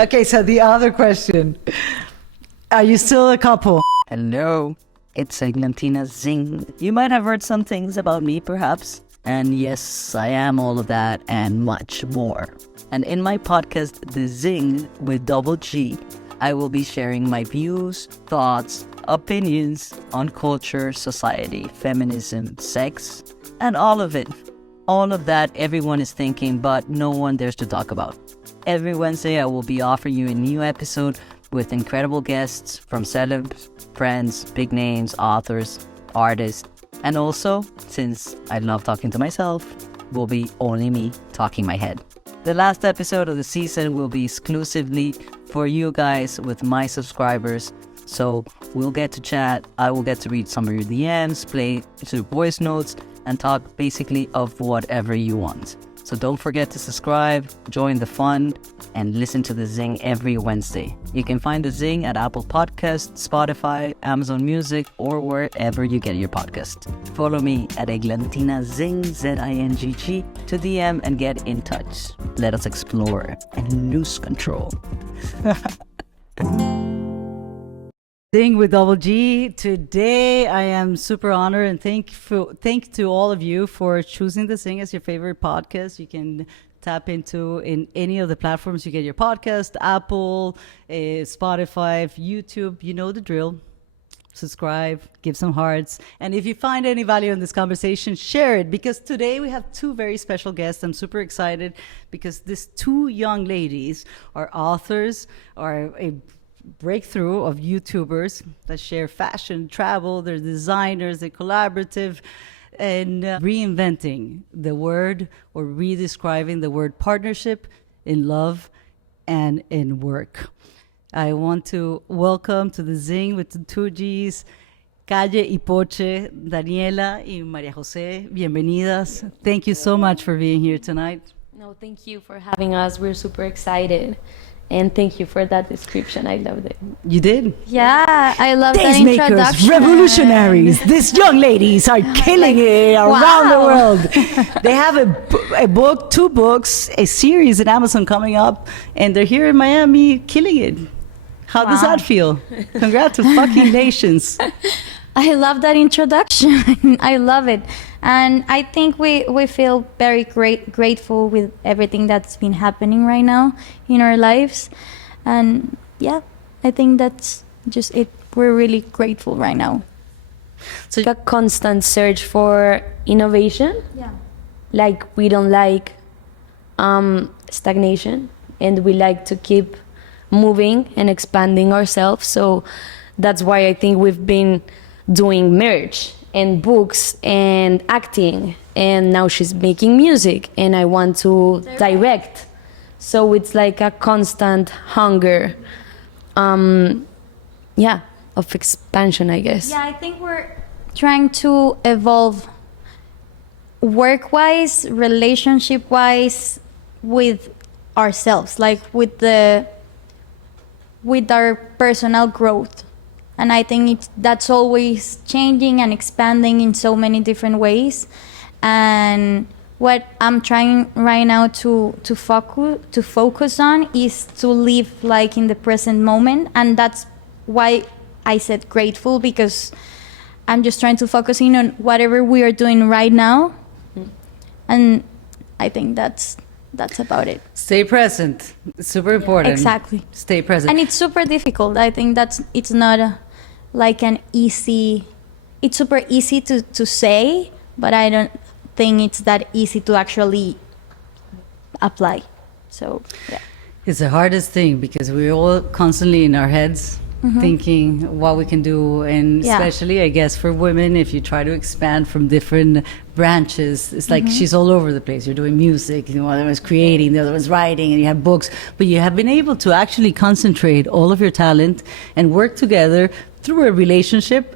Okay, so the other question. Are you still a couple? Hello, it's Eglantina Zingg. You might have heard some things about me, perhaps. And yes, I am all of that and much more. And in my podcast, The Zingg with double G, I will be sharing my views, thoughts, opinions on culture, society, feminism, sex, and all of it. All of that everyone is thinking, but no one dares to talk about. Every Wednesday, I will be offering you a new episode with incredible guests from celebs, friends, big names, authors, artists, and also, since I love talking to myself, will be only me talking my head. The last episode of the season will be exclusively for you guys with my subscribers. So we'll get to chat, I will get to read some of your DMs, play to voice notes, and talk basically of whatever you want. So don't forget to subscribe, join the fun, and listen to The Zingg every Wednesday. You can find The Zingg at Apple Podcasts, Spotify, Amazon Music, or wherever you get your podcast. Follow me at Eglantina Zingg, Z-I-N-G-G, to DM and get in touch. Let us explore and lose control. Zingg with double G. Today, I am super honored and thank to all of you for choosing The Zingg as your favorite podcast. You can tap into in any of the platforms you get your podcast, Apple, Spotify, YouTube. You know the drill. Subscribe, give some hearts. And if you find any value in this conversation, share it, because today we have two very special guests. I'm super excited because these two young ladies are authors, are a breakthrough of YouTubers that share fashion, travel, they're designers, they're collaborative, and reinventing the word or redescribing the word partnership in love and in work. I want to welcome to The Zingg with the two G's, Calle y Poche, Daniela y María Jose. Bienvenidas. Thank you so much for being here tonight. No, thank you for having us. We're super excited. And thank you for that description. I loved it. You did? Yeah, I love that Tastemakers, introduction. revolutionaries. These young ladies are killing it around the world. They have a book, two books, a series in Amazon coming up, and they're here in Miami killing it. How does that feel? Congrats to fucking nations. I love that introduction. I love it. And I think we feel very grateful with everything that's been happening right now in our lives. And yeah, I think that's just it. We're really grateful right now. So a constant search for innovation. Yeah. Like we don't like stagnation, and we like to keep moving and expanding ourselves. So that's why I think we've been doing merch and books and acting, and now she's making music, and I want to direct. So it's like a constant hunger, of expansion, I guess. Yeah, I think we're trying to evolve work-wise, relationship-wise, with ourselves, like with our personal growth. And I think that's always changing and expanding in so many different ways. And what I'm trying right now to focus on is to live like in the present moment. And that's why I said grateful, because I'm just trying to focus in on whatever we are doing right now. And I think that's about it. Stay present. It's super important. Exactly. Stay present. And it's super difficult. I think it's not it's super easy to say, but I don't think it's that easy to actually apply. So, yeah. It's the hardest thing because we're all constantly in our heads thinking what we can do. And especially, I guess, for women, if you try to expand from different branches, it's like she's all over the place. You're doing music, one of them is creating, the other one's writing, and you have books. But you have been able to actually concentrate all of your talent and work together through a relationship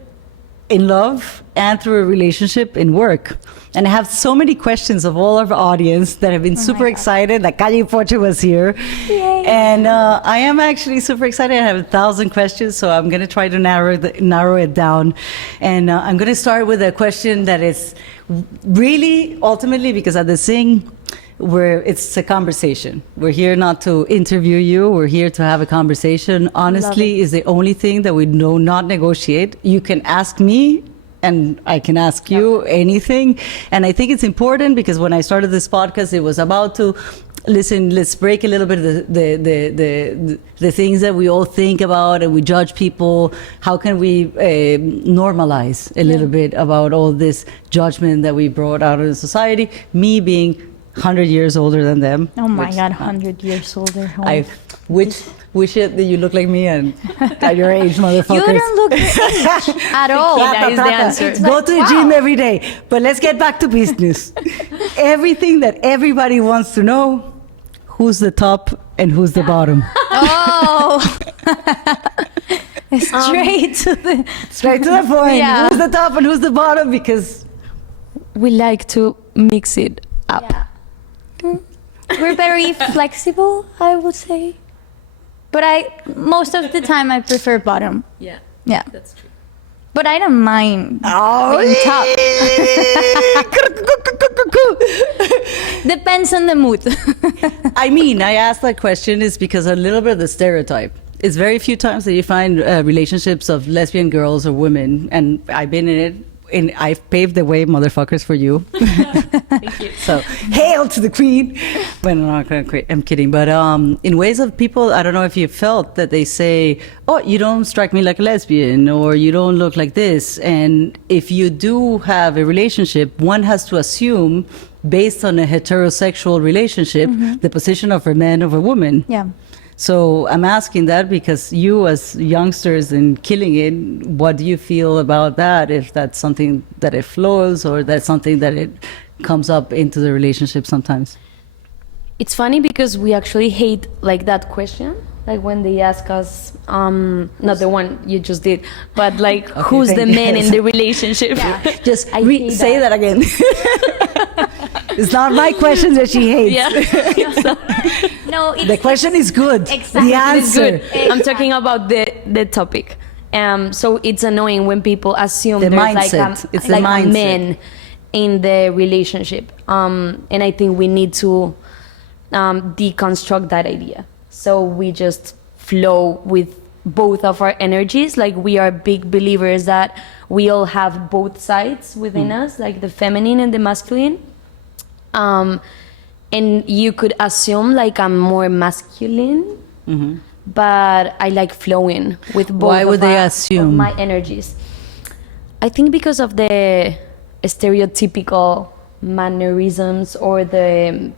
in love and through a relationship in work. And I have so many questions of all of our audience that have been super excited. Like Calle y Poche was here. Yay. And I am actually super excited. I have 1,000 questions, so I'm going to try to narrow it down. And I'm going to start with a question that is really ultimately, because at the Zingg, it's a conversation. We're here not to interview you. We're here to have a conversation. Honestly, is the only thing that we do not negotiate. You can ask me, and I can ask you anything. And I think it's important because when I started this podcast, it was about to listen. Let's break a little bit of the things that we all think about and we judge people. How can we normalize a little bit about all this judgment that we brought out of the society? Me being 100 years older than them. Oh my God, 100 years older. Oh. I wish it that you look like me and at your age, motherfuckers. You don't look your age at all. That is the answer. It's Go like, to the gym every day. But let's get back to business. Everything that everybody wants to know, who's the top and who's the bottom. Oh. Straight to the point. Yeah. Who's the top and who's the bottom? Because We like to mix it up. Yeah. We're very flexible, I would say. But most of the time I prefer bottom. Yeah, Yeah. that's true. But I don't mind being top. Depends on the mood. I mean, I asked that question is because a little bit of the stereotype. It's very few times that you find relationships of lesbian girls or women, and I've been in it. And I've paved the way, motherfuckers, for you. Thank you. So, hail to the queen. Well, I'm kidding. But in ways of people, I don't know if you felt that they say, oh, you don't strike me like a lesbian, or you don't look like this. And if you do have a relationship, one has to assume, based on a heterosexual relationship, the position of a man or a woman. Yeah. So I'm asking that because you, as youngsters and killing it, what do you feel about that? If that's something that it flows, or that's something that it comes up into the relationship sometimes? It's funny because we actually hate like that question, like when they ask us, not the one you just did, but like who's the man in the relationship? Just hate say that again. It's not my question that she hates. Yeah. No, The question is good. Exactly. The It's answer. good. I'm talking about the topic. So it's annoying when people assume The there's mindset. It's the like a mindset. man in the relationship. And I think we need to deconstruct that idea. So we just flow with both of our energies. Like we are big believers that we all have both sides within us, like the feminine and the masculine. And you could assume like I'm more masculine, but I like flowing with both. Why would they of assume? my energies? I think because of the stereotypical mannerisms or the,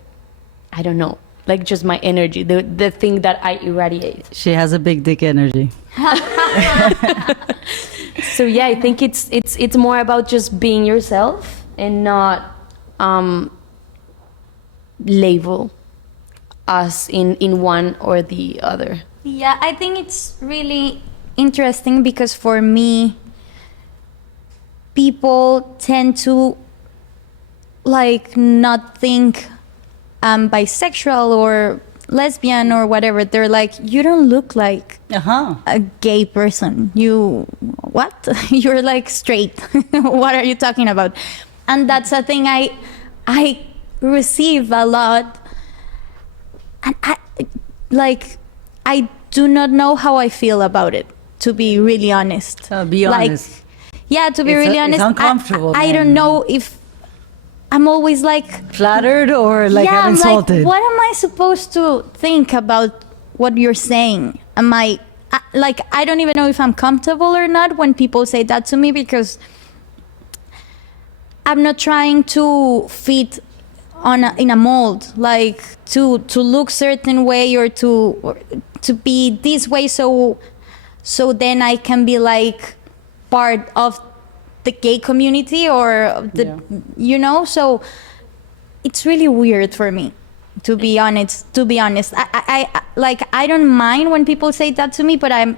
I don't know, like just my energy, the thing that I irradiate. She has a big dick energy. So yeah, I think it's more about just being yourself and not label us in one or the other. Yeah, I think it's really interesting because for me, people tend to like not think I'm bisexual or lesbian or whatever. They're like, you don't look like a gay person. You, what? You're like straight. What are you talking about? And that's a thing I receive a lot. And I do not know how I feel about it, to be really honest. Be honest. Yeah, to be really honest, it's uncomfortable. I don't know if I'm always like flattered or like yeah, I'm insulted. like, what am I supposed to think about what you're saying? Am I like, I don't even know if I'm comfortable or not when people say that to me, because I'm not trying to fit in a mold, like to look certain way or to be this way, so then I can be like part of the gay community or the you know. So it's really weird for me, to be honest. I like, I don't mind when people say that to me, but I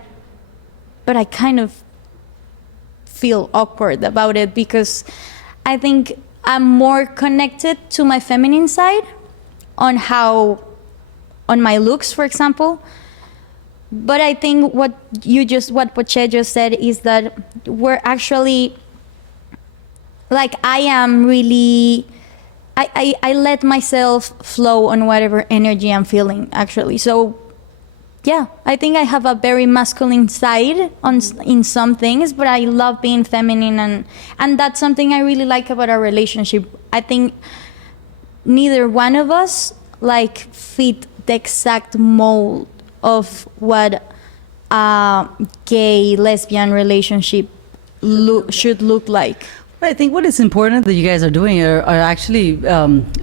kind of feel awkward about it, because I think I'm more connected to my feminine side on my looks, for example. But I think what Poche just said is that we're actually, like, I am really I let myself flow on whatever energy I'm feeling, actually. So yeah, I think I have a very masculine side in some things, but I love being feminine, and that's something I really like about our relationship. I think neither one of us like fit the exact mold of what a gay lesbian relationship should look like. I think what is important that you guys are doing are actually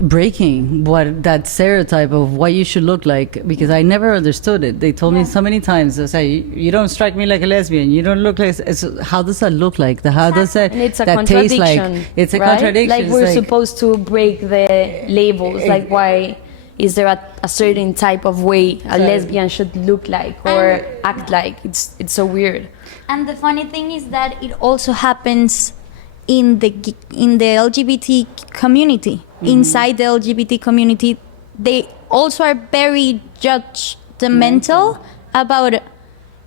breaking what that stereotype of what you should look like, because I never understood it. They told me so many times, they say, you don't strike me like a lesbian, you don't look like, how does that look like? How does that, And it's a that taste contradiction. like? It's a right? contradiction. Like It's we're supposed to break the labels. Like why is there a certain type of way a lesbian should look like or act like? It's so weird. And the funny thing is that it also happens in the LGBT community. Inside the LGBT community, they also are very judgmental about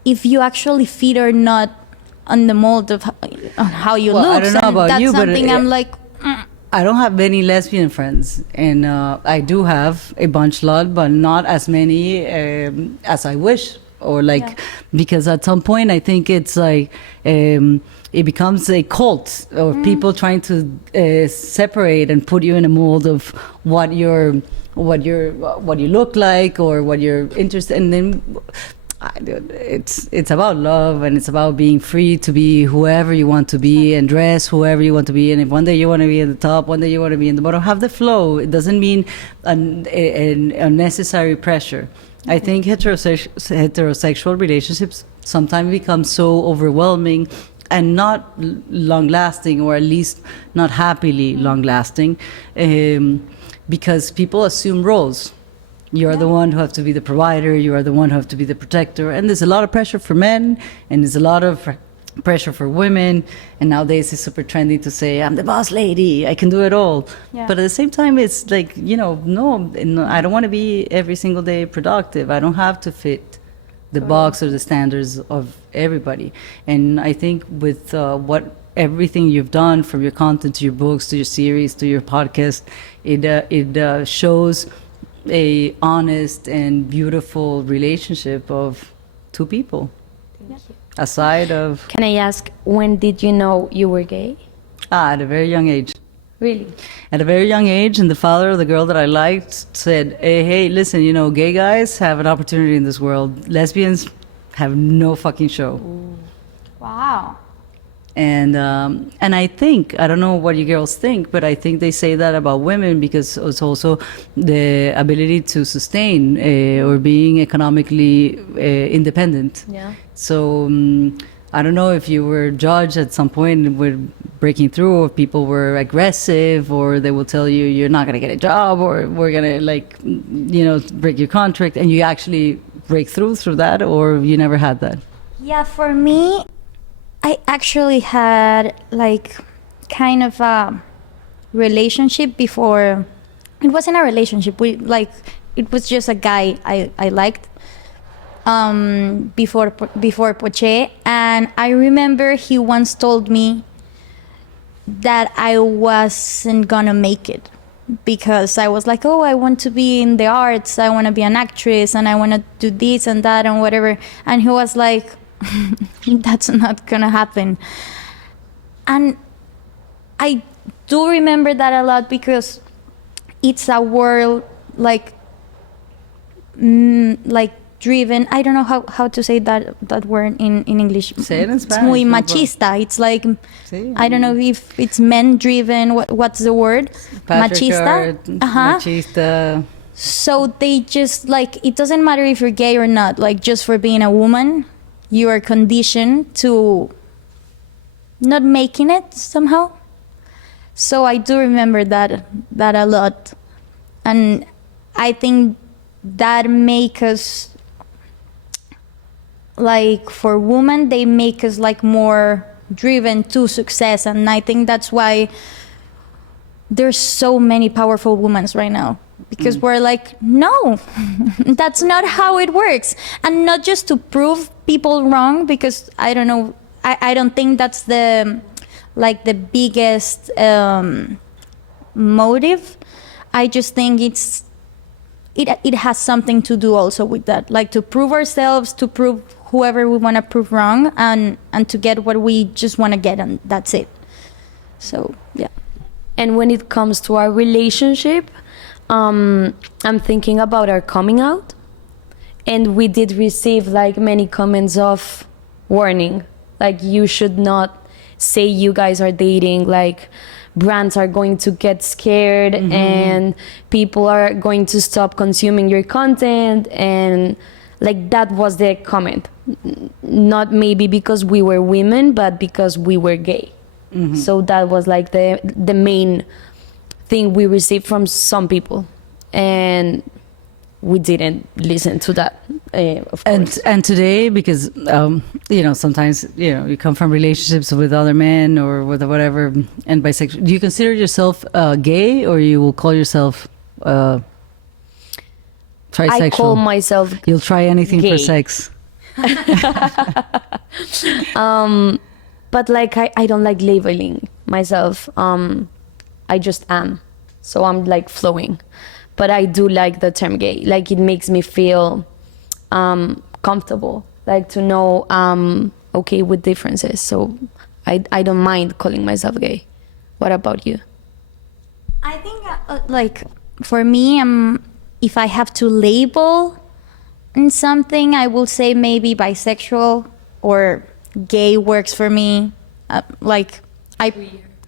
if you actually fit or not on the mold of on how you look. I don't know about that's you, but something I'm like. I don't have many lesbian friends, and I do have a lot, but not as many as I wish, or like, because at some point I think it's like it becomes a cult, or people trying to separate and put you in a mold of what you look like or what you're interested in. And then it's about love, and it's about being free to be whoever you want to be and dress whoever you want to be. And if one day you want to be in the top, one day you want to be in the bottom, have the flow. It doesn't mean an unnecessary pressure. I think heterosexual relationships sometimes become so overwhelming and not long-lasting, or at least not happily long-lasting, because people assume roles. You are the one who have to be the provider, you are the one who have to be the protector, and there's a lot of pressure for men, and there's a lot of pressure for women, and nowadays it's super trendy to say, I'm the boss lady, I can do it all. Yeah. But at the same time, it's like, no, I don't want to be every single day productive. I don't have to fit the box or the standards of everybody. And I think with everything you've done, from your content to your books to your series to your podcast, it shows a honest and beautiful relationship of two people. Aside of... Can I ask, when did you know you were gay? At a very young age. Really? At a very young age, and the father of the girl that I liked said, hey, listen, gay guys have an opportunity in this world. Lesbians have no fucking show. Wow. And I think, I don't know what you girls think, but I think they say that about women because it's also the ability to sustain or being economically independent. Yeah. So I don't know if you were judged at some point with breaking through, or people were aggressive, or they will tell you you're not going to get a job, or we're going to break your contract, and you actually break through that, or you never had that? Yeah, for me, I actually had kind of a relationship before. It wasn't a relationship. It was just a guy I liked before Poche, and I remember he once told me that I wasn't gonna make it because I was like, oh, I want to be in the arts, I want to be an actress, and I want to do this and that and whatever. And he was like, that's not gonna happen. And I do remember that a lot because it's a world driven. I don't know how to say that word in English. Say it in Spanish. It's muy machista. It's like, I don't know if it's men driven. What's the word? Machista. Machista. So they just it doesn't matter if you're gay or not. Just for being a woman, you are conditioned to not making it somehow. So I do remember that a lot, and I think that make us for women, they make us more driven to success, and I think that's why there's so many powerful women right now, because we're no, that's not how it works. And not just to prove people wrong, because I don't know, I don't think that's the biggest motive, I just think it has something to do also with that, like to prove ourselves, to prove whoever we want to prove wrong, and to get what we just want to get, and that's it. So yeah. And when it comes to our relationship, I'm thinking about our coming out, and we did receive like many comments of warning, like you should not say you guys are dating, like brands are going to get scared and people are going to stop consuming your content, and like that was the comment, not maybe because we were women but because we were gay. So that was like the main thing we received from some people, and we didn't listen to that, of course. And today, because sometimes you come from relationships with other men or with whatever, and bisexual. Do you consider yourself gay, or you will call yourself trisexual? I call myself You'll try anything gay for sex. But like I don't like labeling myself. I just am, so I'm like flowing. But I do like the term gay. Like it makes me feel comfortable, like to know I'm okay with differences. So I don't mind calling myself gay. What about you? I think like for me, if I have to label in something, I will say maybe bisexual or gay works for me.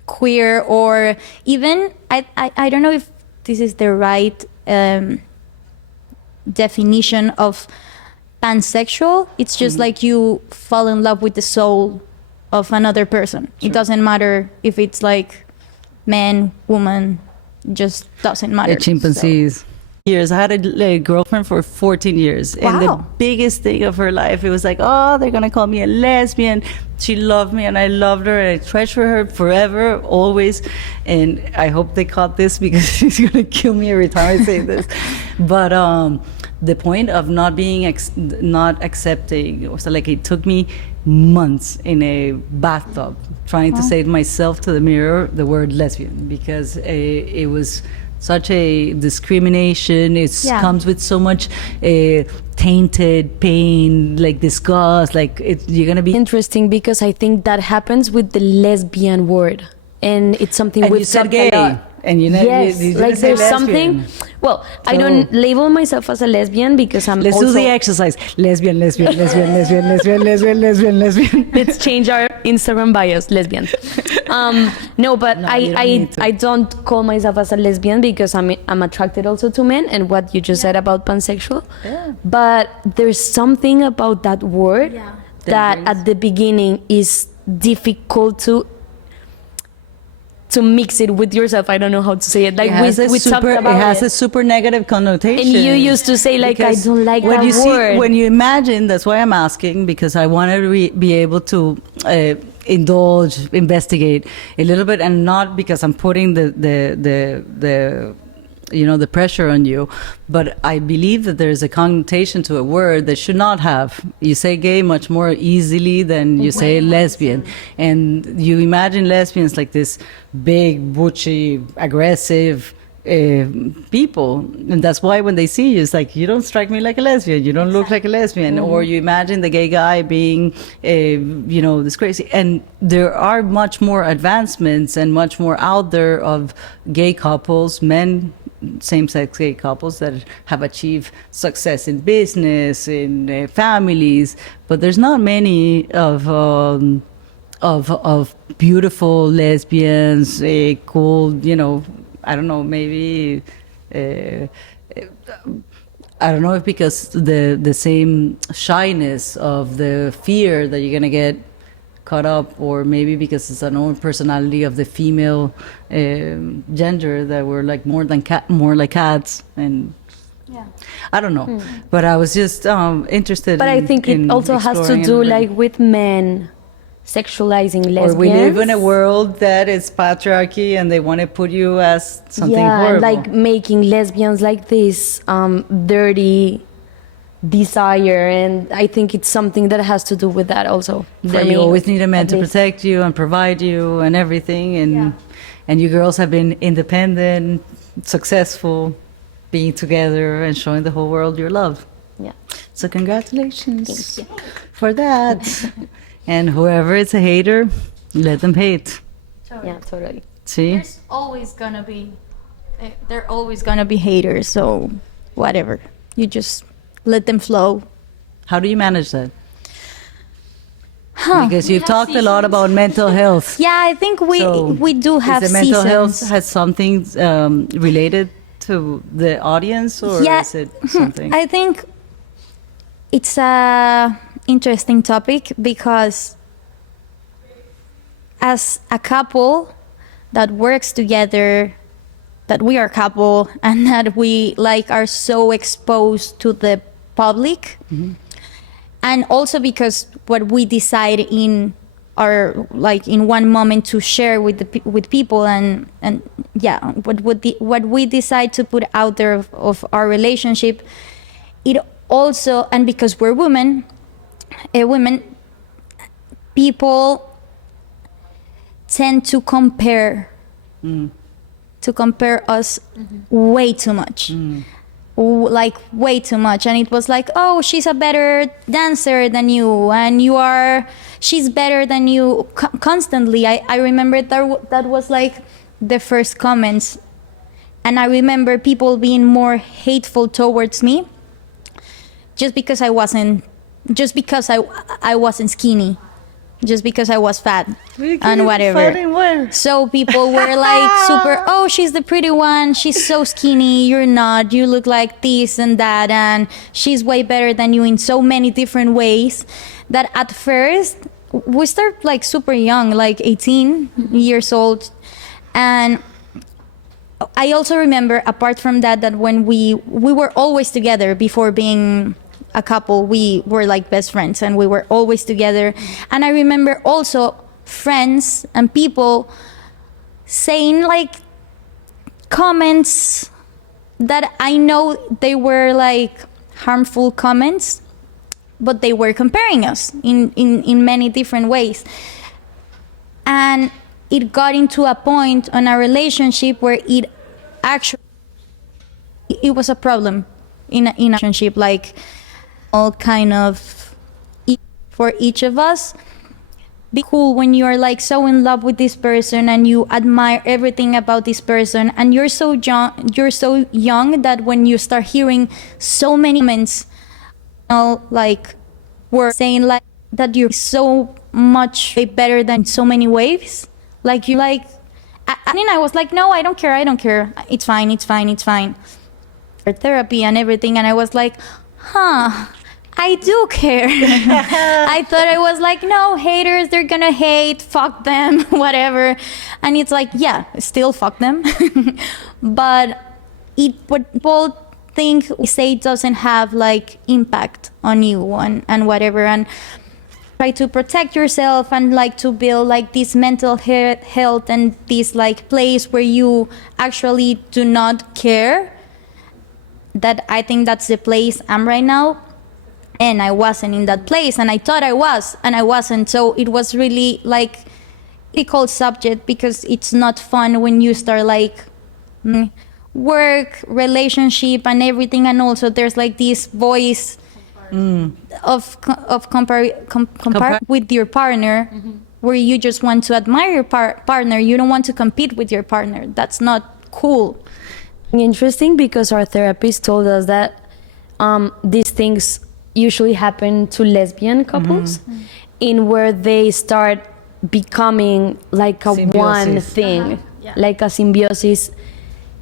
Queer, or even I don't know if this is the right definition of pansexual. It's just like you fall in love with the soul of another person. It doesn't matter if it's like man, woman, just doesn't matter. Chimpanzees. Years. I had a girlfriend for 14 years. And the Wow. biggest thing of her life, it was like, oh, they're going to call me a lesbian. She loved me and I loved her and I treasure her forever, always. And I hope they caught this because she's going to kill me every time I say this. But the point of not being, not accepting, so like it took me months in a bathtub trying to say to myself, to the mirror, the word lesbian, because it was such a discrimination. It comes with so much tainted pain, like disgust, like you're gonna be Interesting, because I think that happens with the lesbian word, and it's something and we've you said talked gay, a lot. and you know, Yes, you didn't like say there's lesbian. something. Well, I don't label myself as a lesbian because I'm Let's also. do the exercise. Lesbian, lesbian, lesbian, lesbian, lesbian, lesbian, lesbian, lesbian. Let's change our Instagram bios, lesbian. No, but No, you don't I need to. I don't call myself as a lesbian because I'm attracted also to men, and what you just said about pansexual. Yeah. But there's something about that word that brings- at the beginning is difficult to mix it with yourself. I don't know how to say it. Like It has we talked super, about it has a super negative connotation. And you used to say, like, I Because don't like when that you word. when you imagine, that's why I'm asking, because I want to be able to indulge, investigate a little bit, and not because I'm putting the pressure on you, but I believe that there is a connotation to a word that should not have. You say gay much more easily than you say lesbian, and you imagine lesbians like this big, butchy, aggressive people, and that's why when they see you, it's like, you don't strike me like a lesbian, you don't look like a lesbian. Or you imagine the gay guy being this crazy. And there are much more advancements and much more out there of gay couples, men, same-sex gay couples that have achieved success in business, in families, but there's not many of beautiful lesbians, cool, I don't know, maybe I don't know if because the same shyness of the fear that you're gonna get caught up, or maybe because it's an own personality of the female gender that we're like more like cats, and I don't know. But I was just interested. But I think it also has to exploring do and like with men sexualizing lesbians. or we live in a world that is patriarchy, and they want to put you as something horrible. like making lesbians like this dirty desire, and I think it's something that has to do with that also. That you always need a man to protect you and provide you and everything, and you girls have been independent, successful, being together, and showing the whole world your love. Yeah. So congratulations Thank you. for that. And whoever is a hater, let them hate. Yeah, totally. See? There's always gonna be, there are always gonna be haters. So whatever, you just let them flow. How do you manage that? Huh. Because you've talked a lot about mental health. Yeah, I think So, we do have is the mental seasons. health has something related to the audience, or Yeah. is it something? I think it's a interesting topic because as a couple that works together, that we are a couple and that we like are so exposed to the public, and also because what we decide in our like in one moment to share with with people and yeah, what we decide to put out there of our relationship, it also, and because we're women, people tend to compare us way too much. Like way too much, and it was like, oh, she's a better dancer than you, and she's better than you constantly. I remember that was like the first comments, and I remember people being more hateful towards me just because I wasn't skinny, just because I was fat and whatever. So people were like super, oh, she's the pretty one, she's so skinny, you're not, you look like this and that, and she's way better than you in so many different ways, that at first we start like super young, like 18 years old. And I also remember, apart from that when we were always together before being a couple, we were like best friends and we were always together. And I remember also friends and people saying like comments that I know they were like harmful comments, but they were comparing us in many different ways. And it got into a point on our relationship where it was a problem in a relationship, like all kind of for each of us. Be cool when you are like so in love with this person and you admire everything about this person, and you're so young that when you start hearing so many comments, like we're saying like that you're so much better than so many ways, like you like, I mean, I was like, no, I don't care, it's fine for therapy and everything. And I was like, I do care. I thought I was like, no, haters, they're gonna hate, fuck them, whatever. And it's like, yeah, still fuck them. But what people think we say doesn't have like impact on you and whatever. And try to protect yourself and like to build like this mental health and this like place where you actually do not care. That I think that's the place I'm right now. And I wasn't in that place, and I thought I was, and I wasn't. So it was really like a difficult subject because it's not fun when you start like work, relationship, and everything. And also there's like this voice of compare with your partner, where you just want to admire your partner. You don't want to compete with your partner. That's not cool. Interesting, because our therapist told us that these things usually happen to lesbian couples, in where they start becoming like a one thing, like a symbiosis,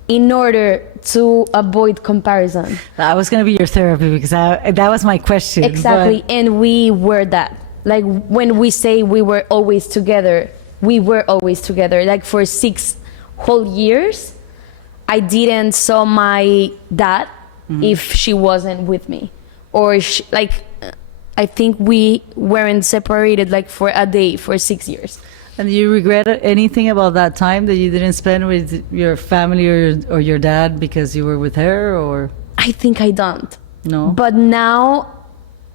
in order to avoid comparison. That was going to be your therapy, because that was my question. Exactly. And we were that. Like when we say we were always together, we were always together. Like for 6 whole years, I didn't saw my dad if she wasn't with me. Or I think we weren't separated like for a day for 6 years. And do you regret anything about that time that you didn't spend with your family or your dad because you were with her, or? I think I don't. No. But now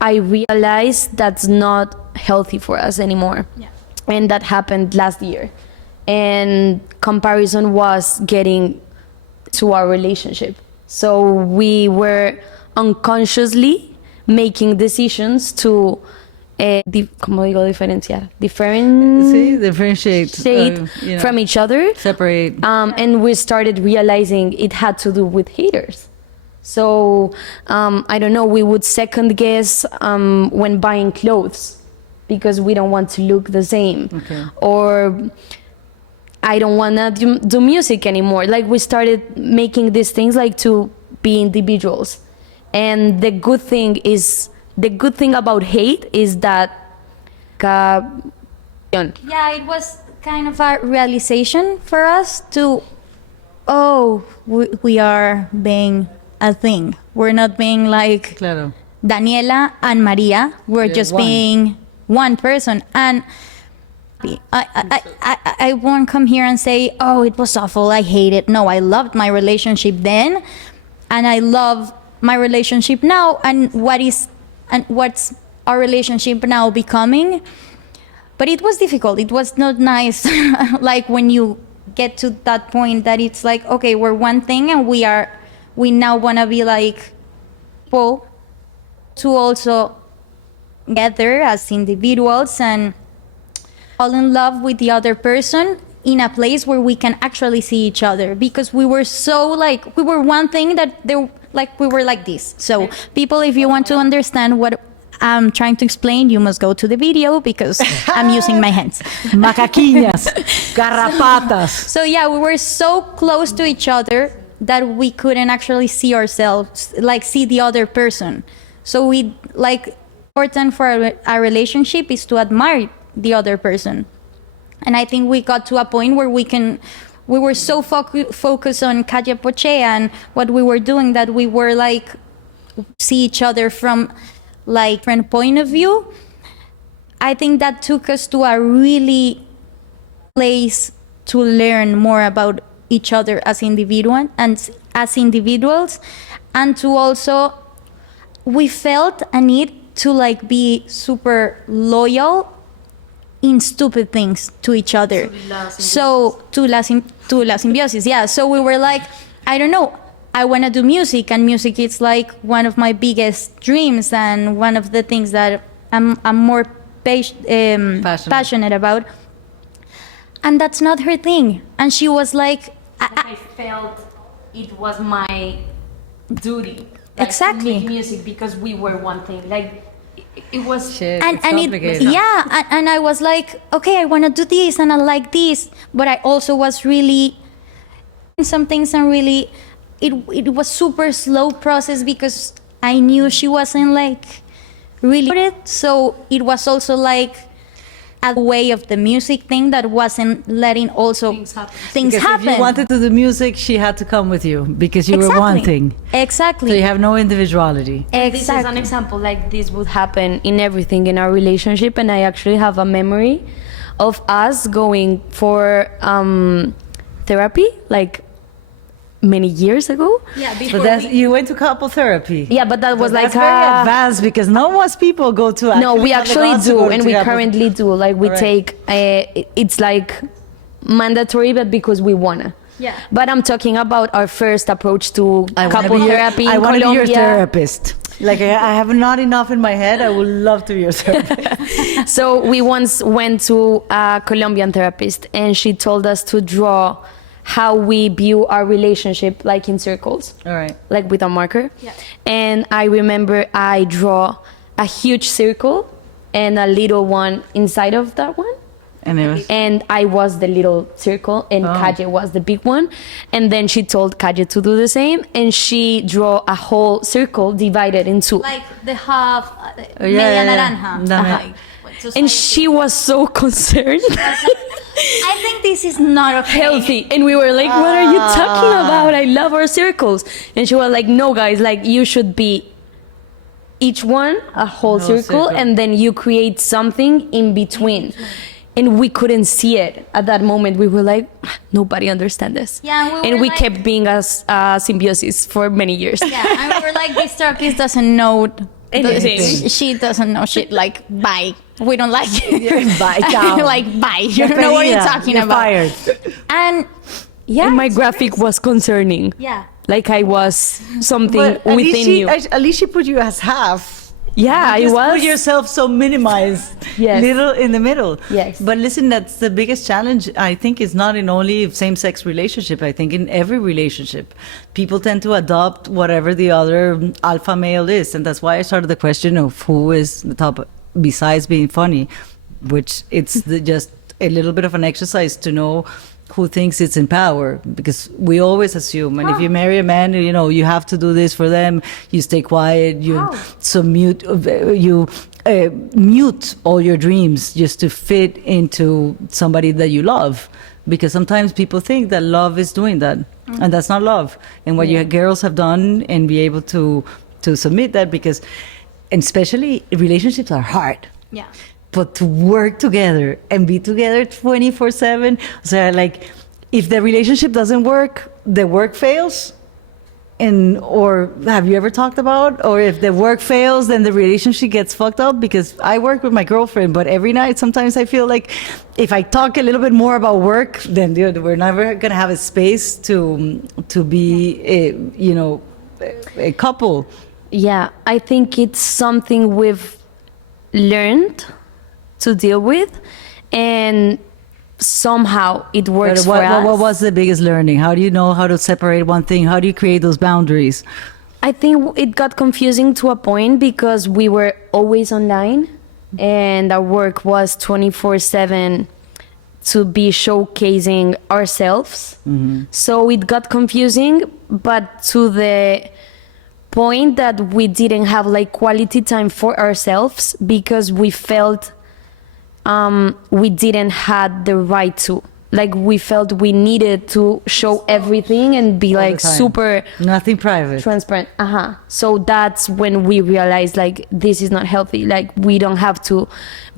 I realize that's not healthy for us anymore. Yeah. And that happened last year. And comparison was getting to our relationship. So we were unconsciously making decisions to ¿cómo digo diferenciar? See, differentiate From each other. separate. And we started realizing it had to do with haters. So I don't know, we would second guess when buying clothes because we don't want to look the same. Okay. Or I don't want to do music anymore. Like we started making these things like to be individuals. And the good thing about hate is that Yeah, it was kind of a realization for us to, we are being a thing. We're not being like Claro. Daniela and Maria. We're just one. being one person. And I won't come here and say, oh, it was awful, I hate it. No, I loved my relationship then, and I love my relationship now, and what's our relationship now becoming. But it was difficult. It was not nice. Like when you get to that point that it's like, okay, we're one thing, and we now want to be like people to also gather as individuals and fall in love with the other person in a place where we can actually see each other, because we were so like, we were one thing that we were like this. So people, if you want to understand what I'm trying to explain, you must go to the video because I'm using my hands. Macaquinhas, garrapatas. So yeah, we were so close to each other that we couldn't actually see ourselves, like see the other person. So we like, important for our relationship is to admire the other person. And I think we got to a point where we were so focused on CalleYPoche and what we were doing that we were like, see each other from like different point of view. I think that took us to a really place to learn more about each other as individuals, and to also, we felt a need to like be super loyal in stupid things to each other. So to la symbiosis, yeah. So we were like, I don't know, I want to do music, and music is like one of my biggest dreams and one of the things that I'm more passionate about. And that's not her thing. And she was like, I felt it was my duty. Like, exactly. to make music because we were one thing. Like it was Shit, and it's it, complicated. yeah, and I was like, okay, I want to do this and I like this, but I also was really some things, and really it was super slow process because I knew she wasn't like really it. So it was also like a way of the music thing that wasn't letting also things Because happen. if you wanted to do music, she had to come with you because you were one thing. Exactly. So you have no individuality. This is an example. Like this would happen in everything in our relationship, and I actually have a memory of us going for therapy like many years ago. Yeah, But you went to couple therapy. Yeah, but that was like That's very advanced because not most people go to. no, we have the actually guts to do, go and to we couple- currently do. Like we Alright. take it's like mandatory, but because we wanna. Yeah. But I'm talking about our first approach to I wanna couple be your- therapy I in want to be your Colombia. therapist. Like I have not enough in my head. I would love to be your therapist. So we once went to a Colombian therapist, and she told us to draw how we view our relationship, like in circles, All right. like with a marker. Yeah. And I remember I draw a huge circle and a little one inside of that one. And it was. And I was the little circle, and Calle was the big one. And then she told Calle to do the same, and she drew a whole circle divided in two. like the half, yeah, media yeah. naranja. Naranja. And she was so concerned. I think this is not okay. Healthy. And we were like, what are you talking about? I love our circles. And she was like, no, guys, like you should be each one a whole circle, and then you create something in between. And we couldn't see it at that moment. We were like, nobody understands this. Yeah, and were we like, kept being a symbiosis for many years. Yeah, and we were like, this therapist doesn't know Anything. She doesn't know shit. Like, bye. We don't like you. Bye, ciao. Like, bye. You don't know what you're talking You're about. fired. And Yeah, And my it's graphic was concerning. Yeah. Like I was something But at least within you. at least she put you as half. Yeah, You I just was. put yourself so minimized, Yes. little in the middle. Yes. But listen, that's the biggest challenge. I think is not in only same-sex relationship. I think in every relationship, people tend to adopt whatever the other alpha male is, and that's why I started the question of who is the top besides being funny, which just a little bit of an exercise to know who thinks it's in power, because we always assume, and if you marry a man, you have to do this for them, you stay quiet, you mute all your dreams just to fit into somebody that you love, because sometimes people think that love is doing that, and that's not love. And what you girls have done, and be able to submit that, because, and especially relationships are hard. Yeah. But to work together and be together 24/7, so like, if the relationship doesn't work, the work fails. Or have you ever talked about, or if the work fails, then the relationship gets fucked up? Because I work with my girlfriend, but every night sometimes I feel like if I talk a little bit more about work, then we're never gonna have a space to be a couple. Yeah, I think it's something we've learned to deal with, and somehow it works for us. What was the biggest learning? How do you know how to separate one thing? How do you create those boundaries? I think it got confusing to a point because we were always online and our work was 24/7 to be showcasing ourselves. So it got confusing, but to the point that we didn't have like quality time for ourselves because we felt we didn't had the right to. Like we felt we needed to show everything and be like super nothing private, transparent. So that's when we realized like this is not healthy. Like we don't have to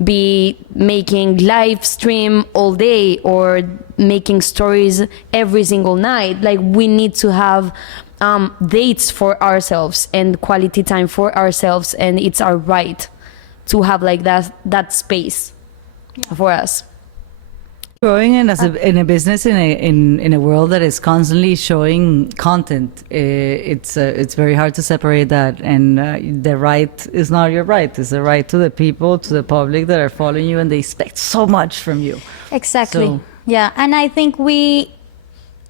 be making live stream all day or making stories every single night. Like we need to have dates for ourselves and quality time for ourselves, and it's our right to have like that space for us. Growing in a business in a world that is constantly showing content, it's very hard to separate that. And the right is not your right; it's the right to the people, to the public that are following you, and they expect so much from you. Exactly. So- Yeah, and I think we,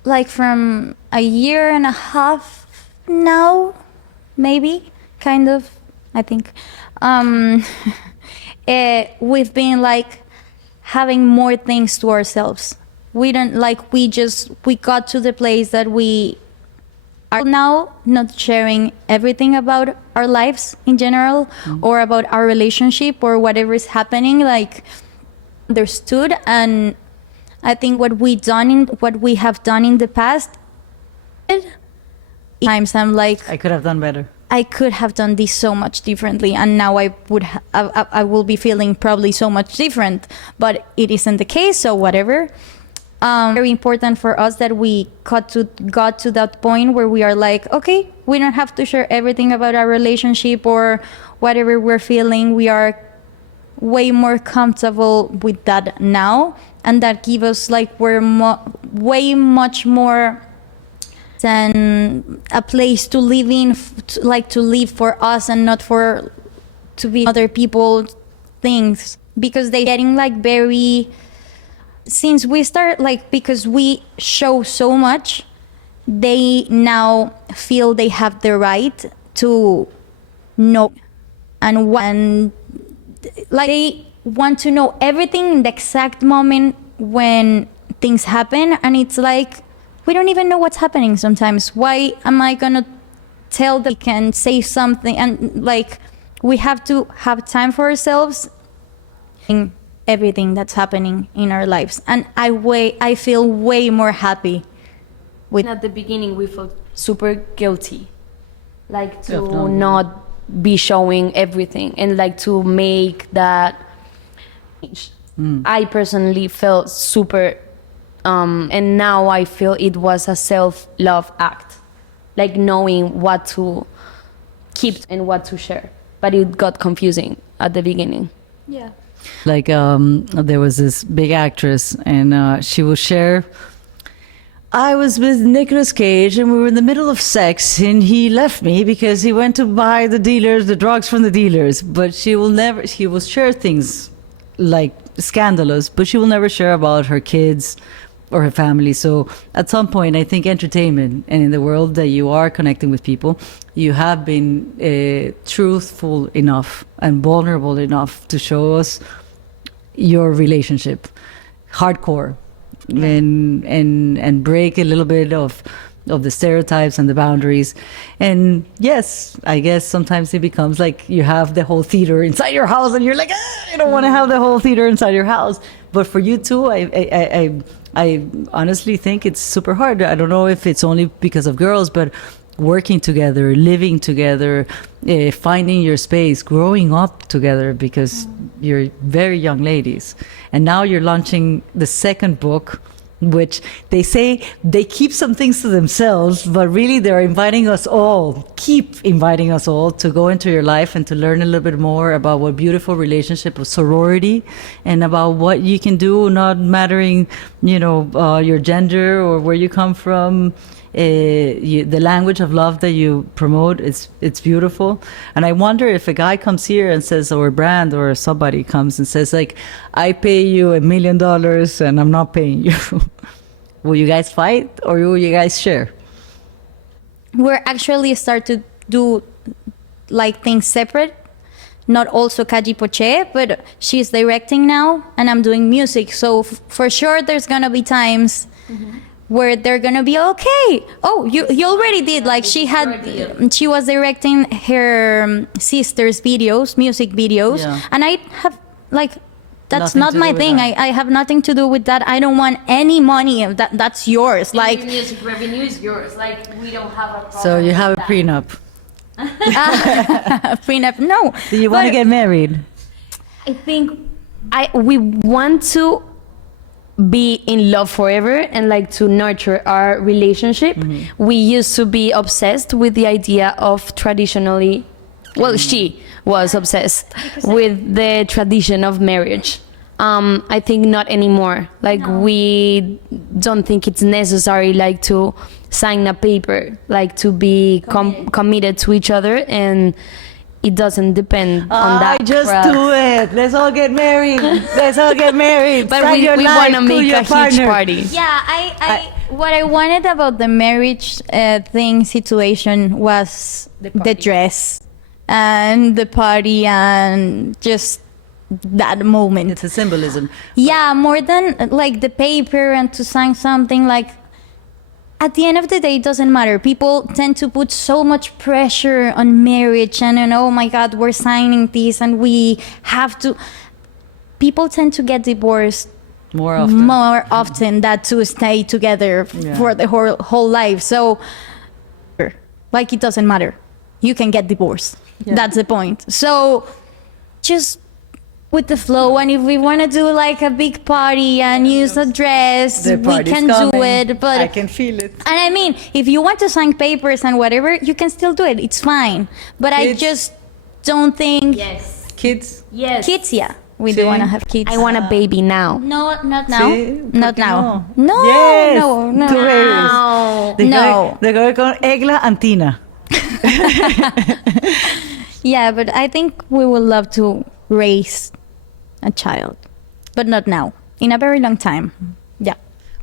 like from a year and a half now, maybe, kind of, I think, we've been like having more things to ourselves. We don't we got to the place that we are now not sharing everything about our lives in general or about our relationship or whatever is happening, like understood. And I think what we have done in the past, times I'm like, I could have done better. I could have done this so much differently, and now I will be feeling probably so much different, but it isn't the case, so whatever. Very important for us that we got to that point where we are like, okay, we don't have to share everything about our relationship or whatever we're feeling. We are way more comfortable with that now, and that gives us like way much more than a place to live in, to live for us and not to be other people things, because they getting like very, since we start like, because we show so much, they now feel they have the right to know and like they want to know everything in the exact moment when things happen, and it's like we don't even know what's happening sometimes. Why am I gonna tell that we can say something? And like we have to have time for ourselves in everything that's happening in our lives. And I feel way more happy with. At the beginning we felt super guilty, like to Definitely. not be showing everything and like to make that I personally felt super and now I feel it was a self-love act, like knowing what to keep and what to share, but it got confusing at the beginning. Yeah. Like there was this big actress, and she will share I was with Nicolas Cage and we were in the middle of sex and he left me because he went to buy the drugs from the dealers. But she will share things like scandalous, but she will never share about her kids or her family. So at some point, I think entertainment and in the world that you are connecting with people, you have been truthful enough and vulnerable enough to show us your relationship, hardcore, and break a little bit of the stereotypes and the boundaries. And yes, I guess sometimes it becomes like you have the whole theater inside your house and you're like, you don't want to have the whole theater inside your house. But for you too, I honestly think it's super hard. I don't know if it's only because of girls, but working together, living together, finding your space, growing up together, because you're very young ladies. And now you're launching the second book, which they say they keep some things to themselves, but really they're keep inviting us all to go into your life and to learn a little bit more about what beautiful relationship of sorority and about what you can do, not mattering, your gender or where you come from. The language of love that you promote, it's beautiful. And I wonder if a guy comes here and says, or a brand or somebody comes and says, like, I pay you $1 million and I'm not paying you. Will you guys fight or will you guys share? We're actually start to do like things separate. Not also CalleYPoche, but she's directing now and I'm doing music. So for sure there's gonna be times where they're gonna be okay. Oh, you already did. Like she was directing her sister's music videos, and I have like that's Nothing not my thing. that. I have nothing to do with that. I don't want any money of that. That's yours. Like Your music revenue is yours. Like we don't have a problem. So you have a with that. prenup. prenup. No. Do you want to But- get married? I think we want to be in love forever and like to nurture our relationship. We used to be obsessed with the idea of traditionally, well, she was obsessed with the tradition of marriage. I think not anymore. Like we don't think it's necessary like to sign a paper, like to be committed to each other, and it doesn't depend on that. Just crap. do it. Let's all get married. Let's all get married. But Sign we your want to life make your a huge partner. party. Yeah, I what I wanted about the marriage situation was the dress and the party and just that moment. It's a symbolism. Yeah, more than like the paper and to sign something. Like at the end of the day, it doesn't matter. People tend to put so much pressure on marriage and oh my God, we're signing this and we have to. People tend to get divorced More often. than to stay together for the whole life. So, like, it doesn't matter. You can get divorced. Yeah. That's the point. So, just with the flow. And if we want to do like a big party and use a dress, The we party's can coming. do it. But I can feel it. and I mean, if you want to sign papers and whatever, you can still do it. It's fine. But I Kids? just don't think Yes. Kids. Yes. kids. Yeah, we Sí. do want to have kids. I want a baby now. No, not now. Sí, Not ¿por qué now. no? No, Yes, no. two babies. No. They're going con Eglantina. Yeah, but I think we would love to raise a child, but not now. In a very long time. Yeah.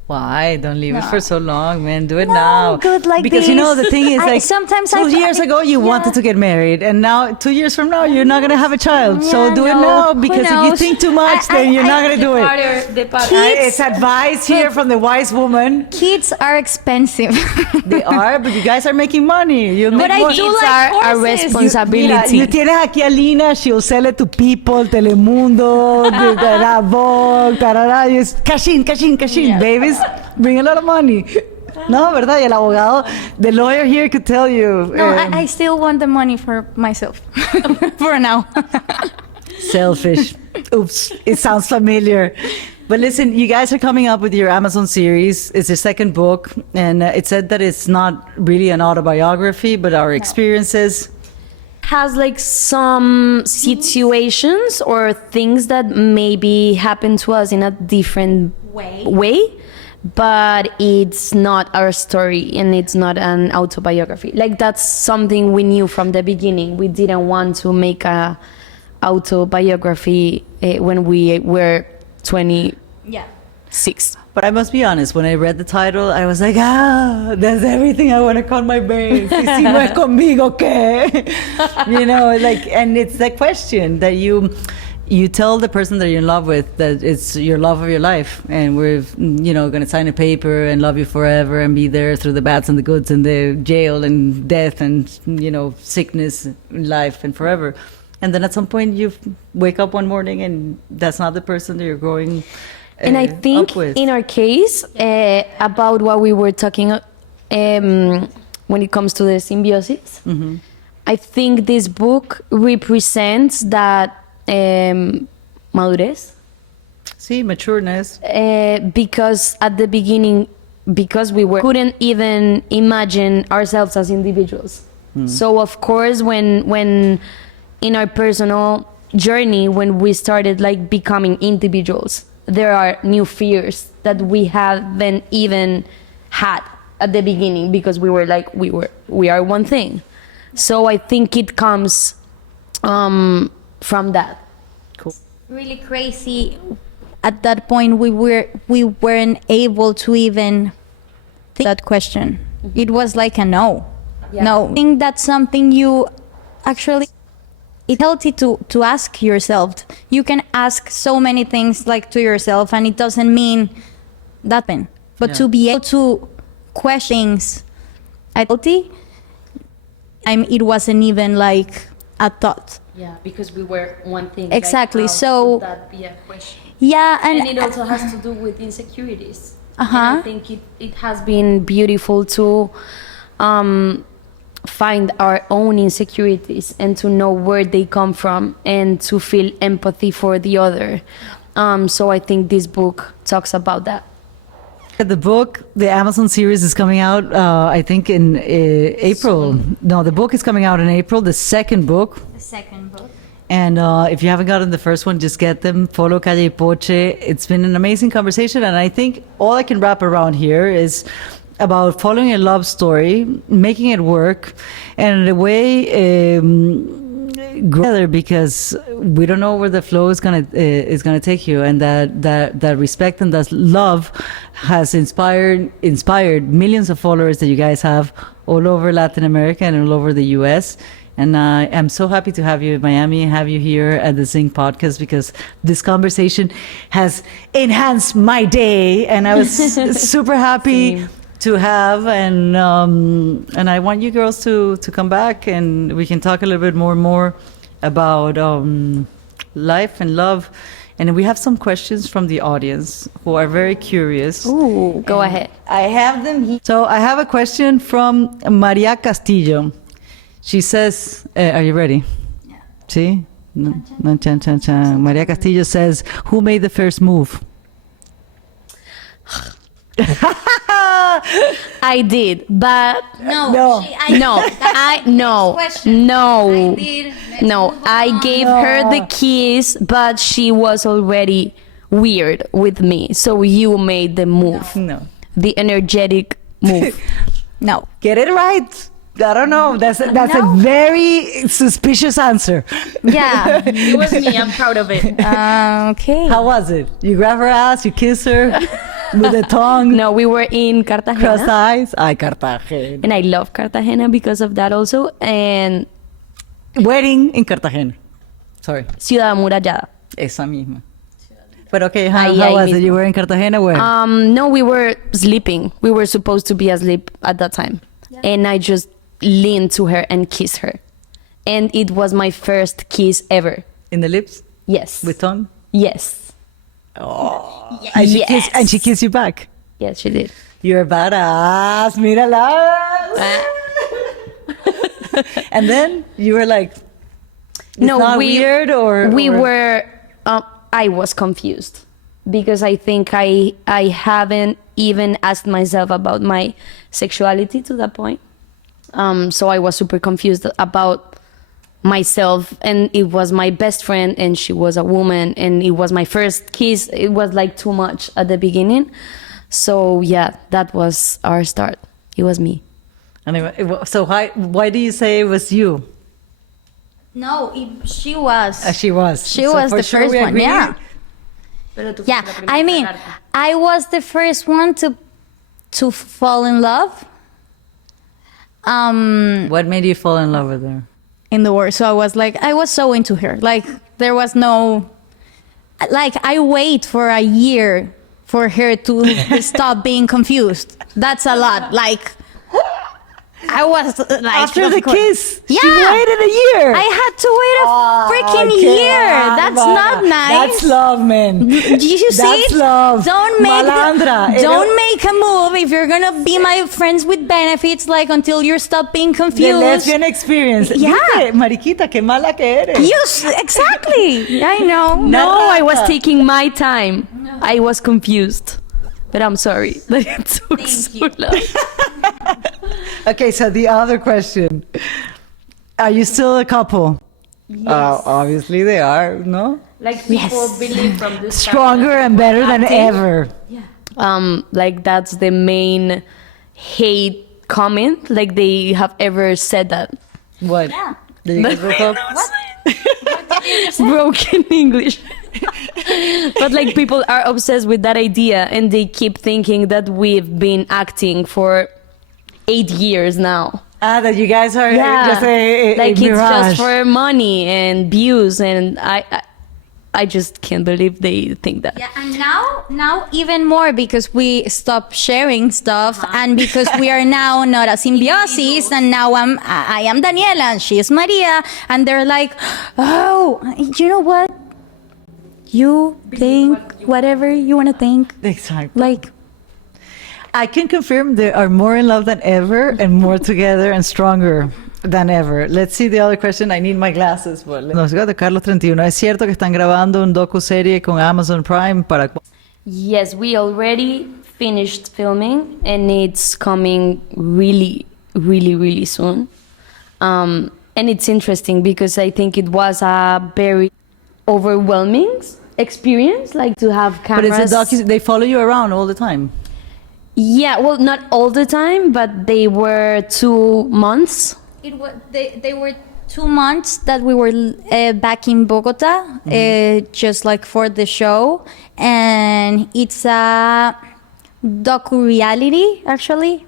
Why? Don't leave it No. for so long, man. Do it No, now. good like because you know this. the thing is, I- like, sometimes 2 I- years ago you yeah. wanted to get married, and now 2 years from now you're not gonna have a child. So Yeah, do it no. now, Who because if you knows? think too much, then you're not gonna do it. The Kids- It's advice here from the wise woman. Kids are expensive. They are, but you guys are making money. You'll But make I more. do Kids like are a horses. responsibility. You tienes aquí a Lina, she'll sell it to people, Telemundo, Vogue, tarara. Cash in, babies. Bring a lot of money. No, ¿verdad? Y el abogado, the lawyer here could tell you. No, I still want the money for myself. For now. Selfish. Oops, it sounds familiar. But listen, you guys are coming up with your Amazon series. It's your second book, and it said that it's not really an autobiography, but our experiences. Has like some situations or things that maybe happen to us in a different way, but it's not our story and it's not an autobiography. Like, that's something we knew from the beginning. We didn't want to make a autobiography when we were 26. But I must be honest, when I read the title, I was like, that's everything I want to call my babe. Si no es conmigo, ¿qué? You know, like, and it's that question that you tell the person that you're in love with that it's your love of your life, and we're, you know, going to sign a paper and love you forever and be there through the bads and the goods and the jail and death and, you know, sickness, life and forever. And then at some point you wake up one morning and that's not the person that you're growing and I think in our case, about what we were talking when it comes to the symbiosis, I think this book represents that madurez. Sí, matureness. Because at the beginning, because we couldn't even imagine ourselves as individuals. So of course, when in our personal journey, when we started like becoming individuals, there are new fears that we haven't even had at the beginning, because we were like, we are one thing. So I think it comes from that. Cool. Really crazy. At that point, we weren't able to even think that question. It was like a no. Yeah. No. I think that's something you actually, it's healthy to ask yourself. You can ask so many things like to yourself, and it doesn't mean that thing. But to be able to question things, it wasn't even like a thought. Yeah, because we were one thing. Exactly. Like, so could that be a question? Yeah, And it also has to do with insecurities. Uh-huh. And I think it has been beautiful to find our own insecurities and to know where they come from and to feel empathy for the other. So I think this book talks about that. The book, the Amazon series is coming out, I think in April. No, the book is coming out in April, the second book. the second book. And if you haven't gotten the first one, just get them. Follow Calle y Poche. It's been an amazing conversation. And I think all I can wrap around here is about following a love story, making it work, and in a way grow together, because we don't know where the flow is gonna take you, and that respect and that love has inspired millions of followers that you guys have all over Latin America and all over the U.S. And I'm so happy to have you in Miami and have you here at the Zingg podcast, because this conversation has enhanced my day, and I was super happy. Same. To have, and I want you girls to come back, and we can talk a little bit more about life and love. And we have some questions from the audience who are very curious. Ooh, go ahead. I have them here. So I have a question from Maria Castillo. She says, are you ready? Yeah. See? No, chan, chan, chan. Maria Castillo says, who made the first move? I did, but No. I gave her the keys, but she was already weird with me. So you made the move, No. the energetic move. No. Get it right. I don't know. That's a very suspicious answer. Yeah. It was me. I'm proud of it. Okay. How was it? You grab her ass, you kiss her with a tongue, No, we were in crossed Cartagena, eyes. Ay, Cartagena. and I love Cartagena because of that also. And Wedding in Cartagena. Sorry, Ciudad Amurallada. esa misma. But okay, how Ahí was it? mismo. You were in Cartagena where? No, we were sleeping. We were supposed to be asleep at that time. And I just leaned to her and kissed her. And it was my first kiss ever. In the lips? Yes. With tongue? Yes. And she, Yes. and she kissed you back. Yes, she did. You're a badass, mírala. And then you were like, it's not weird, or we or- were. I was confused because I think I haven't even asked myself about my sexuality to that point. So I was super confused about myself, and it was my best friend, and she was a woman, and it was my first kiss. It was like too much at the beginning. So yeah, that was our start. It was me. Anyway, so why do you say it was you? No, she was. She was. She So was for the sure first we one. agree. Yeah. Yeah. I mean, I was the first one to fall in love. What made you fall in love with her? In the world. So I was so into her. Like there was no, like I wait for a year for her to stop being confused. That's a lot. Like I was like After the kiss, Yeah. she waited a year. I had to wait a freaking year. That's not nice. That's love, man. You see? That's love. Don't make Malandra. don't make a move if you're gonna be my friends with benefits. Like until you stop being The confused. lesbian experience. Yeah. Viste, mariquita, qué mala que eres. Exactly. I know. No, I was Nada. taking my time. I was confused. But I'm sorry. Like, it took so long. Okay, so the other question. Are you still a couple? Yes. Obviously they are, no? Like people believe from this Stronger and better than ever. Like that's the main hate comment. Like they have ever said that. What? Did you guys broke up? Broken English. But like people are obsessed with that idea and they keep thinking that we've been acting for 8 years now. That you guys are just a like it's mirage. just for money and views, and I just can't believe they think that. Yeah, and now even more because we stopped sharing stuff and because we are now not a symbiosis and now I am Daniela and she is Maria and they're like, oh, you know what? You think whatever you want to think. Exactly. Like, I can confirm they are more in love than ever and more together and stronger than ever. Let's see the other question. I need my glasses. Nos llega de Carlos 31. ¿Es cierto que están grabando un docu-serie con Amazon Prime para... Yes, we already finished filming and it's coming really, really, really soon. And it's interesting because I think it was a very overwhelming experience, like to have But cameras. it's a docu. They follow you around all the time. Yeah, well, not all the time, but they were 2 months. it was they were 2 months that we were back in Bogota, just like for the show, and it's a docu-reality actually,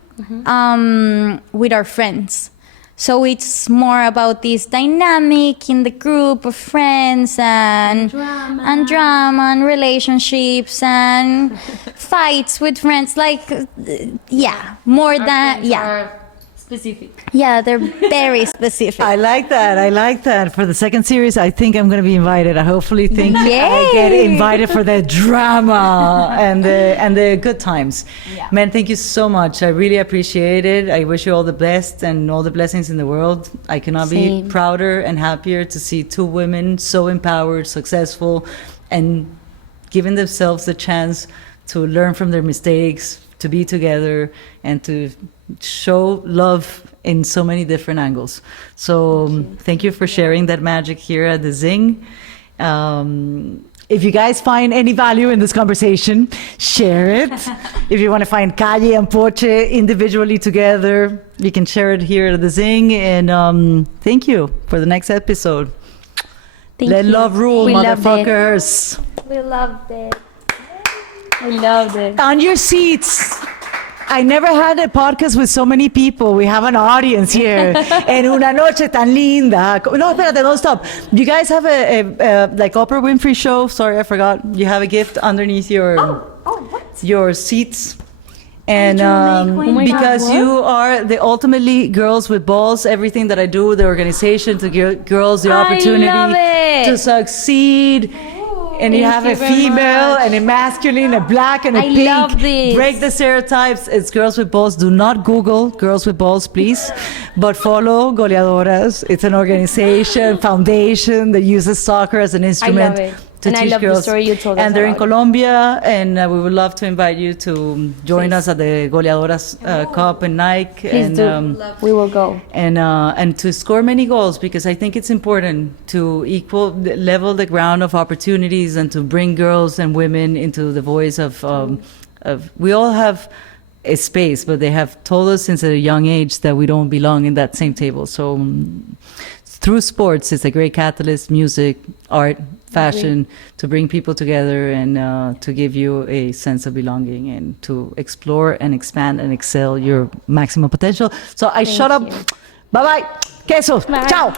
with our friends. So it's more about this dynamic in the group of friends and drama and relationships and fights with friends. Like, yeah, more than, yeah. Specific. Yeah, they're very specific. I like that. I like that. For the second series, I think I'm going to be invited. I hopefully think I get Yay! invited for the drama and the good times. Yeah. Man, thank you so much. I really appreciate it. I wish you all the best and all the blessings in the world. I cannot be Same. prouder and happier to see two women so empowered, successful, and giving themselves the chance to learn from their mistakes, to be together, and to show love in so many different angles. So thank you for sharing that magic here at the Zingg. If you guys find any value in this conversation, share it. If you want to find Calle and Poche individually together, you can share it here at the Zingg. And thank you for the next episode. Let love rule, We loved it. motherfuckers. We loved it. I loved it. On your seats. I never had a podcast with so many people. We have an audience here. En una noche tan linda. No, espérate, don't stop. You guys have a like Oprah Winfrey show. Sorry, I forgot. You have a gift underneath your seats. And because you are the ultimately girls with balls, everything that I do, the organization to give girls the I opportunity love it. to succeed. And you have a you very female much. and a masculine, a black and a I pink. love this. Break the stereotypes. It's girls with balls. Do not Google girls with balls, please. But follow Goleadoras. It's an organization, foundation that uses soccer as an instrument it. to And I teach love the girls. story you told us And they're in about. Colombia, and we would love to invite you to join us at the Goleadoras Cup in Nike. Please and, do. We will go. and to score many goals, because I think it's important to level the ground of opportunities and to bring girls and women into the voice of we all have a space, but they have told us since a young age that we don't belong in that same table. So through sports, it's a great catalyst, music, art, fashion, to bring people together and to give you a sense of belonging and to explore and expand and excel your maximum potential. So I shut up. Bye-bye. Quesos. Bye. Ciao.